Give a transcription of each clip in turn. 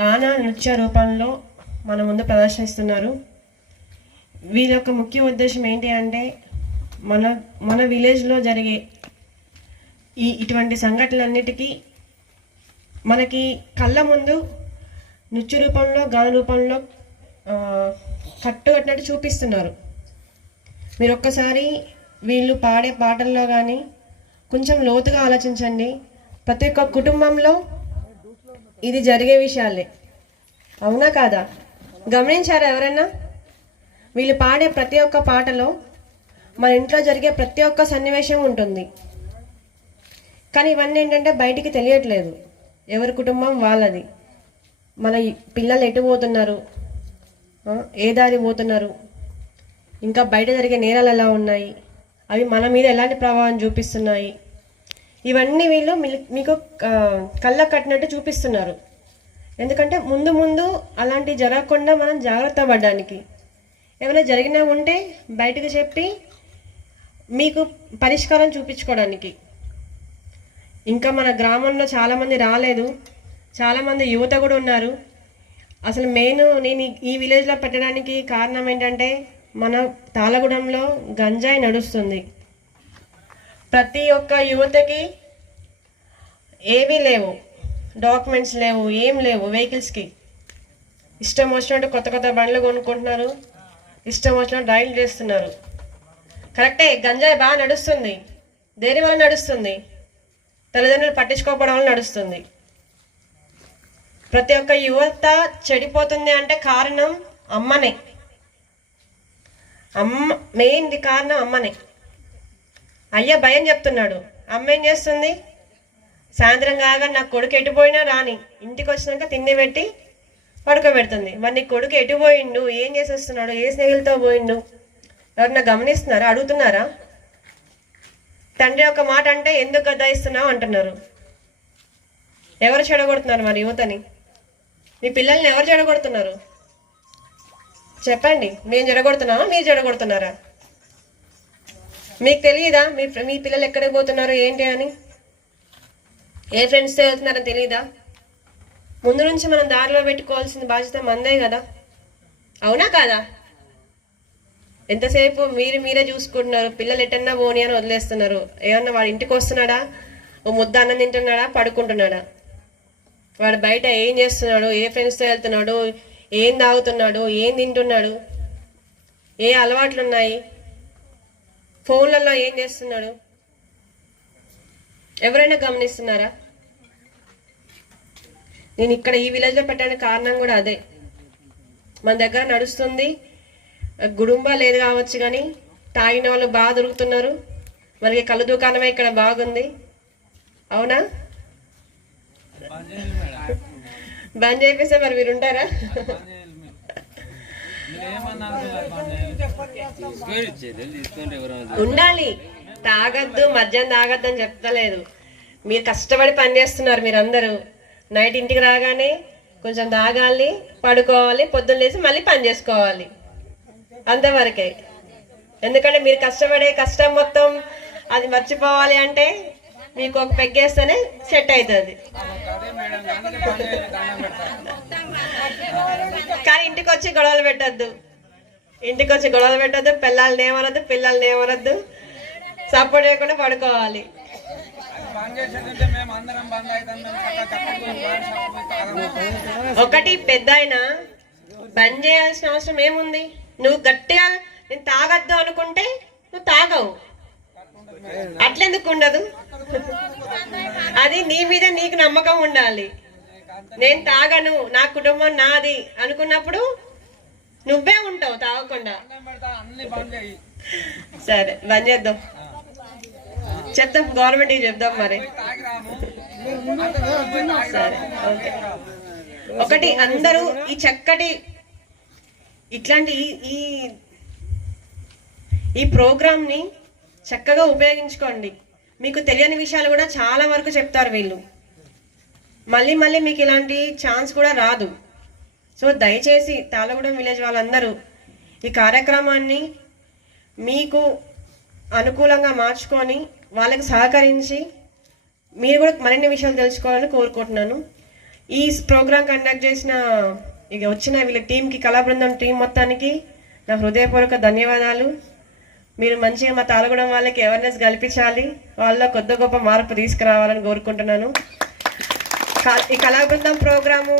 గాన నృత్య రూపంలో మన ముందు ప్రదర్శిస్తున్నారు. వీళ్ళ యొక్క ముఖ్య ఉద్దేశం ఏంటి అంటే మన మన విలేజ్లో జరిగే ఇటువంటి సంఘటనలన్నిటికీ మనకి కళ్ళ ముందు నృత్య రూపంలో గాన రూపంలో కట్టుకట్టినట్టు చూపిస్తున్నారు. మీరు ఒక్కసారి వీళ్ళు పాడే పాటల్లో కానీ కొంచెం లోతుగా ఆలోచించండి. ప్రతి ఒక్క కుటుంబంలో ఇది జరిగే విషయాలే, అవునా కాదా? గమనించారా ఎవరైనా? వీళ్ళు పాడే ప్రతి ఒక్క పాటలో మన ఇంట్లో జరిగే ప్రతి ఒక్క సన్నివేశం ఉంటుంది. కానీ ఇవన్నీ ఏంటంటే బయటికి తెలియట్లేదు. ఎవరి కుటుంబం వాళ్ళది. మన పిల్లలు ఎటు పోతున్నారు, ఏ దారి పోతున్నారు, ఇంకా బయట జరిగే నేరాలు ఎలా ఉన్నాయి, అవి మన మీద ఎలాంటి ప్రభావం చూపిస్తున్నాయి, ఇవన్నీ వీళ్ళు మీకు కళ్ళ కట్టినట్టు చూపిస్తున్నారు. ఎందుకంటే ముందు ముందు అలాంటివి జరగకుండా మనం జాగ్రత్త పడడానికి, ఏమైనా జరిగినా ఉంటే బయటకు చెప్పి మీకు పరిష్కారం చూపించుకోవడానికి. ఇంకా మన గ్రామంలో చాలామంది రాలేదు, చాలామంది యువత కూడా ఉన్నారు. అసలు నేను ఈ విలేజ్లో పెట్టడానికి కారణం ఏంటంటే మన తాళగూడెంలో గంజాయి నడుస్తుంది. ప్రతి ఒక్క యువతకి ఏవీ లేవు, డాక్యుమెంట్స్ లేవు, ఏం లేవు. వెహికల్స్కి ఇష్టం వచ్చినట్టు కొత్త కొత్త బండ్లు కొనుక్కుంటున్నారు, ఇష్టం వచ్చినట్టు రైడ్లు చేస్తున్నారు. కరెక్టే, గంజాయి బాగా నడుస్తుంది. దేని వల్ల నడుస్తుంది? తల్లిదండ్రులు పట్టించుకోకపోవడం వల్ల నడుస్తుంది. ప్రతి ఒక్క యువత చెడిపోతుంది అంటే కారణం అమ్మనే. మెయిన్ కారణం అమ్మనే. అయ్య భయం చెప్తున్నాడు, అమ్మ ఏం చేస్తుంది? సాయంత్రం కాగా నా కొడుకు ఎటుపోయినా రాని, ఇంటికి వచ్చినాక తిండి పెట్టి పడుకోబెడుతుంది. మరి నీ కొడుకు ఎటుపోయిండు, ఏం చేసి వస్తున్నాడు, ఏ స్నేహితులతో పోయిండు, ఎవరన్నా గమనిస్తున్నారా, అడుగుతున్నారా? తండ్రి ఒక మాట అంటే ఎందుకు గద్దాయిస్తున్నావు అంటున్నారు. ఎవరు చెడగొడుతున్నారు మరి యువతని? మీ పిల్లల్ని ఎవరు చెడగొడుతున్నారు చెప్పండి. మేము చెడగొడుతున్నామా, మీరు చెడగొడుతున్నారా? మీకు తెలియదా మీ పిల్లలు ఎక్కడికి పోతున్నారు ఏంటి అని? ఏ ఫ్రెండ్స్తో వెళ్తున్నారని తెలియదా? ముందు నుంచి మనం దారిలో పెట్టుకోవాల్సిన బాధ్యత మందే కదా, అవునా కాదా? ఎంతసేపు మీరే చూసుకుంటున్నారు, పిల్లలు ఎటన్నా పోని అని వదిలేస్తున్నారు. ఏమన్నా వాడు ఇంటికి వస్తున్నాడా, ఓ ముద్ద అన్నం తింటున్నాడా, పడుకుంటున్నాడా? వాడు బయట ఏం చేస్తున్నాడు, ఏ ఫ్రెండ్స్తో వెళ్తున్నాడు, ఏం తాగుతున్నాడు, ఏం తింటున్నాడు, ఏ అలవాట్లు ఉన్నాయి, ఫోన్లలో ఏం చేస్తున్నాడు, ఎవరైనా గమనిస్తున్నారా? నేను ఇక్కడ ఈ విలేజ్లో పెట్టడానికి కారణం కూడా అదే. మన దగ్గర నడుస్తుంది, గుడుంబా లేదు కావచ్చు కానీ తాగిన వాళ్ళు బాగా దొరుకుతున్నారు. మనకి కళ్ళు దుకాణమే ఇక్కడ బాగుంది, అవునా? బంద్ చేపిస్తే మరి మీరు ఉంటారా? ఉండాలి, తాగద్దు, మద్యం తాగద్దు అని చెప్తలేదు. మీరు కష్టపడి పని చేస్తున్నారు. మీరందరూ నైట్ ఇంటికి రాగానే కొంచెం తాగాలి, పడుకోవాలి, పొద్దున్న లేచి మళ్ళీ పని చేసుకోవాలి, అంతవరకే. ఎందుకంటే మీరు కష్టపడే కష్టం మొత్తం అది మర్చిపోవాలి అంటే మీకు ఒక పెగ్గేస్తేనే సెట్ అవుతుంది. కానీ ఇంటికి వచ్చి గొడవలు పెట్టద్దు, పిల్లల్ని ఏమనద్దు, సపోర్ట్ చేయకుండా పడుకోవాలి. ఒకటి పెద్ద అయినా బంద్ చేయాల్సిన అవసరం ఏముంది? నువ్వు గట్టిగా నేను తాగద్దు అనుకుంటే నువ్వు తాగవు, అట్లెందుకు ఉండదు? అది నీ మీద నీకు నమ్మకం ఉండాలి. నేను తాగను, నా కుటుంబం నాది అనుకున్నప్పుడు నువ్వే ఉంటావు తాగకుండా. సరే బంద్ చేద్దాం, చెప్తాం, గవర్నమెంట్కి చెప్దాం మరి. సరే ఓకే. ఒకటి అందరూ ఈ చక్కటి ఇట్లాంటి ఈ ప్రోగ్రామ్ని చక్కగా ఉపయోగించుకోండి. మీకు తెలియని విషయాలు కూడా చాలా వరకు చెప్తారు వీళ్ళు. మళ్ళీ మీకు ఇలాంటి ఛాన్స్ కూడా రాదు. సో దయచేసి తాళగూడెం విలేజ్ వాళ్ళందరూ ఈ కార్యక్రమాన్ని మీకు అనుకూలంగా మార్చుకొని వాళ్ళకి సహకరించి మీరు కూడా మరిన్ని విషయాలు తెలుసుకోవాలని కోరుకుంటున్నాను. ఈ ప్రోగ్రాం కండక్ట్ చేసిన ఇక వచ్చిన వీళ్ళ టీంకి, కళా బృందం టీం మొత్తానికి నా హృదయపూర్వక ధన్యవాదాలు. మీరు మంచిగా మా తాళగూడెం వాళ్ళకి అవేర్నెస్ కల్పించాలి, వాళ్ళలో కొద్ది గొప్ప మార్పు తీసుకురావాలని కోరుకుంటున్నాను. ఈ కళా బృందం ప్రోగ్రాము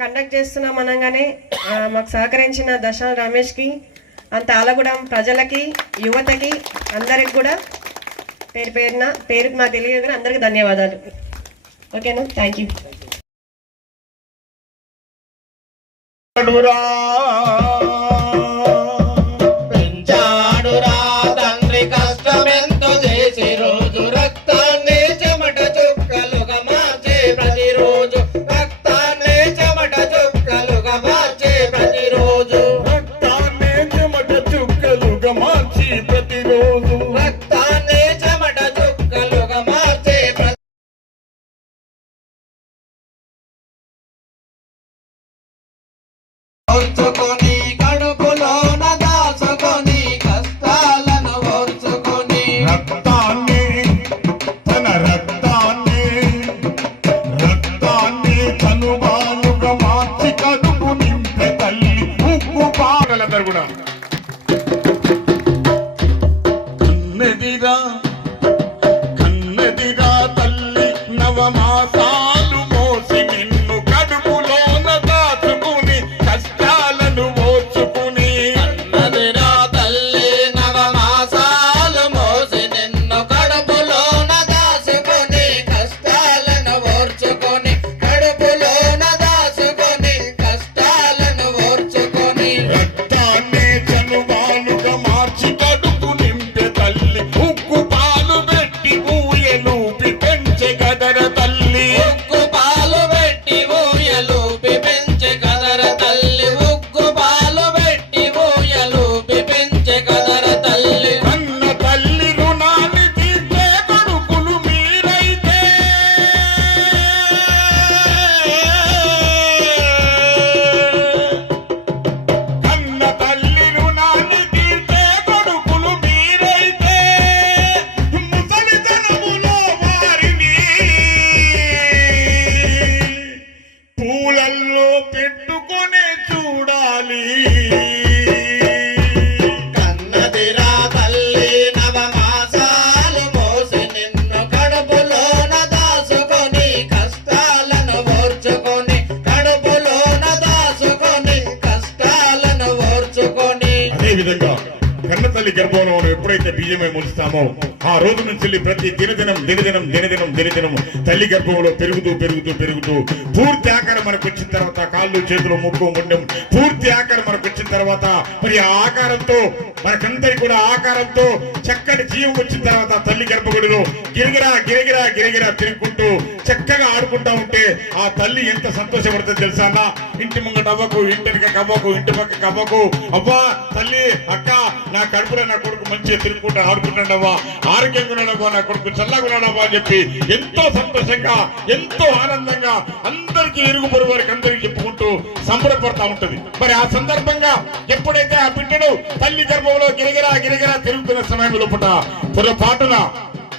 కండక్ట్ చేస్తున్నాం అనగానే మాకు సహకరించిన దర్శన్ రమేష్కి, అంత తాళగూడెం ప్రజలకి, యువతకి అందరికి కూడా పేరుకు నాకు తెలియదు, అందరికి ధన్యవాదాలు. ఓకేనా? Thank you. పెంచాడురా తండ్రి కష్టమెంతో చేసి రోజు రక్తాన్ని చెమట చుక్కలుగా మార్చే ప్రతిరోజు, రక్తాన్ని చెమట చుక్కలుగా మార్చే ప్రతిరోజు, రక్తాన్ని చెమట చుక్కలుగా మార్చి ప్రతిరోజు, రక్తాన్ని చెమట చుక్కలుగా మార్చే ఓర్చుకొని కడుపులోన దాచుకొని కష్టాలను ఓర్చుకొని, రక్తాన్ని తన రక్తాన్ని తనువాలుగా మార్చి కడుపు నింపే తల్లి ఉప్పు పాటలందరూ కూడా కన్నెదిరా తల్లి నవమాసాలు మోసి నిన్ను కడుపులోన దాచుకుని కష్టాలను ఓర్చుకుని, కన్నదిరా తల్లి నవమాసాలు మోసి నిన్ను కడుపులోన దాచుకొని కష్టాలను ఓర్చుకొని, కడుపులోన దాచుకొని కష్టాలను ఓర్చుకొని, రక్తాన్ని చనువాలుగా మార్చి కడుపు నింపే తల్లి ఉక్కు పాలు పెట్టి ఊయలూపి పెంచే గదర తల్లి, ఉగ్గు పాలు పెట్టి ఊయలూపి పెంచే కదర తల్లి, ఉగ్గు పాలు పెట్టి ఊయలూపి పెంచే కదర తల్లి, కన్న తల్లి రుణాన్ని తీర్చే కొడుకులు మీరైతే, కన్న తల్లి రుణాన్ని తీర్చే కొడుకులు మీరైతే, ముసలితనములో వారిని పూలల్లో పెట్టుకునే చూడాలి. కన్నదిరా తల్లి నవమాసాలు మోసి నిన్ను కడుపులోన దాచుకొని కష్టాలను ఓర్చుకొని, కడుపులోన దాచుకొని కష్టాలను ఓర్చుకొని. అదే విధంగా కన్న తల్లి గర్భంలో మనం ఎప్పుడైతే బియ్యమే ములుస్తామో ఆ రోజు నుంచి ప్రతి దినదినం తల్లి గర్భంలో పెరుగుతూ పూర్తి ఆకారం మనకు వచ్చిన తర్వాత కాళ్ళు చేతులు ముక్కు ముండం పూర్తి ఆకారం మనకు వచ్చిన తర్వాత మరి ఆ ఆకారంతో మనకందరికి కూడా ఆకారంతో చక్కటి జీవం వచ్చిన తర్వాత తల్లి గర్భగుడిలో గిరగిరా తిరుగుకుంటూ చక్కగా ఆడుకుంటా ఉంటే ఆ తల్లి ఎంత సంతోషపడుతుంది తెలుసా అన్న? ఇంటి ముంగట అవ్వకు, ఇంటి వెనక అవ్వకు, ఇంటి పక్కకు అవ్వకు, అవ్వా తల్లి అక్క నా కడుపులో నా కొడుకు మంచిగా తిరుగుకుంటూ ఆడుకుంటాడవ్వా, ఆరోగ్యంగా ఉన్నాడవ్వా, నా కొడుకు చల్లగా ఉన్నాడవ్వా అని చెప్పి ఎంతో సంతోషంగా ఎంతో ఆనందంగా అందరికీ ఇరుగు పొరుగు వారికి అందరికీ చెప్పుకుంటూ సంబరపడతా ఉంటది. మరి ఆ సందర్భంగా ఎప్పుడైతే ఆ బిడ్డను తల్లి గర్భంలో గిరగిరా తిరుగుతున్న సమయంలో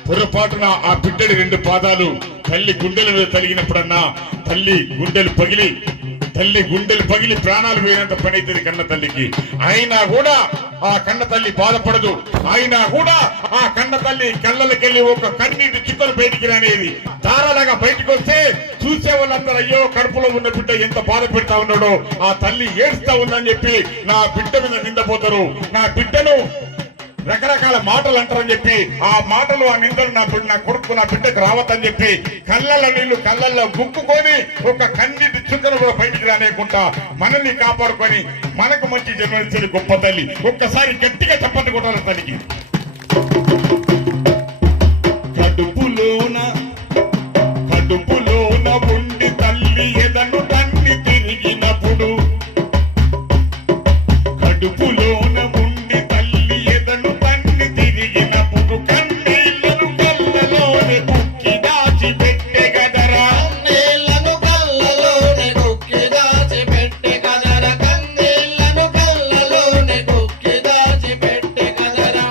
పొరపాటున ఆ బిడ్డడి రెండు పాదాలు తల్లి గుండెల మీద తగిలినప్పుడన్నా తల్లి గుండెలు పగిలి ప్రాణాలు పోయినంత పని అవుతుంది కన్న తల్లికి. అయినా కూడా ఆ కన్న తల్లి బాధపడదు, అయినా కూడా ఆ కన్న తల్లి కళ్ళకెళ్ళి ఒక కన్నీటి చుక్కలు బయటికి రానేది ధారాళంగా బయటకు వస్తే చూసే వాళ్ళందరూ అయ్యో కడుపులో ఉన్న బిడ్డ ఎంత బాధ పెడతా ఉన్నాడో, ఆ తల్లి ఏడుస్తా ఉందని చెప్పి నా బిడ్డ మీద నిందపోతారు, నా బిడ్డను రకరకాల మాటలు అంటారని చెప్పి ఆ మాటలు ఆ నిందలు నా కొడుకు నా బిడ్డకు రావద్దని చెప్పి కళ్ళల్లో నీళ్లు కళ్ళల్లో గుక్కుకొని ఒక కన్నీటి చుక్కను కూడా బయటికి రానేకుండా మనల్ని కాపాడుకొని మనకు మంచి జన్మనిచ్చేది గొప్ప తల్లి. ఒక్కసారి గట్టిగా చప్పట్లు కొట్టాలి తల్లికి. కడుపులోన ఉండి తల్లి ఎదను తన్ని తిరిగినప్పుడు, కడుపులోన ఉండి తల్లి ఎదను తన్ని తిరిగినప్పుడు కన్నీళ్లను కళ్ళలోనే కుక్కి దాచి పెట్టే గదరా, కన్నీళ్లను కళ్ళలోనే కుక్కి దాచి పెట్టే కదరా, కన్నీళ్లను కళ్ళలోనే కుక్కి దాచి పెట్టే కదరా.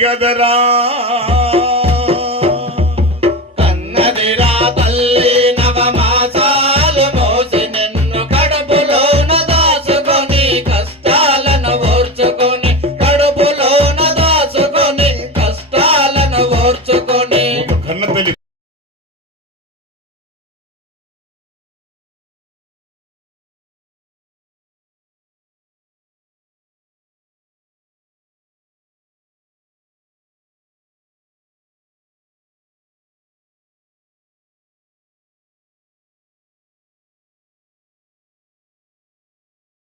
గదరా